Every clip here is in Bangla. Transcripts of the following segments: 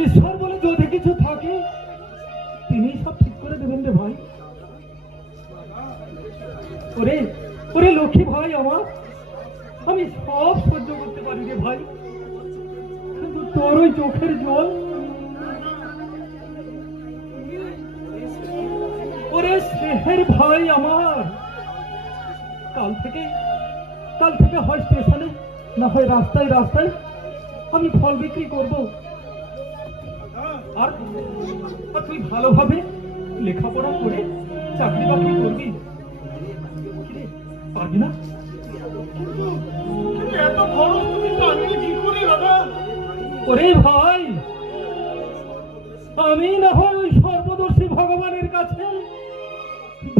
ঈশ্বর বলে যদি কিছু থাকে তিনি সব ঠিক করে দেবেন রে ভাই। ওরে ওরে লক্ষ্মী ভাই আমার, আমি সব সহ্য করতে পারি রে ভাই, কিন্তু তোর ওই চোখের জল, ওরে স্নেহের ভাই আমার, কাল থেকে হয় স্টেশনে না হয় রাস্তায় রাস্তায় আমি ফল বিক্রি করব। আর তুই ভালোভাবে লেখাপড়া করে চাকরি বাকরি করবি, পারবি না? এত খরচ তুমি পারবি কি করে দাদা? ওরে ভাই, আমি না হয় ওই সর্বদর্শী ভগবানের কাছে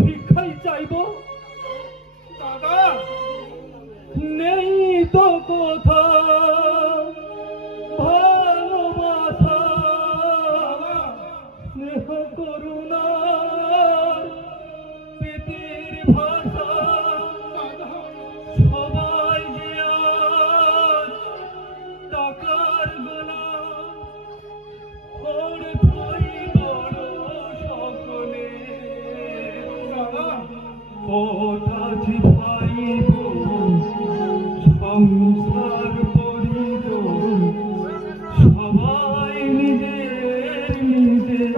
ভিক্ষাই চাইব দাদা। নেই তো কথা ভালোবাসা স্নেহ করুণার প্রীতির ভাষা, সবাই যে আজ টাকার গোলাম, ওর ভাই বড় সকলে ওটা যে ভাই সংসার করিল সবাই নিজের নিজের।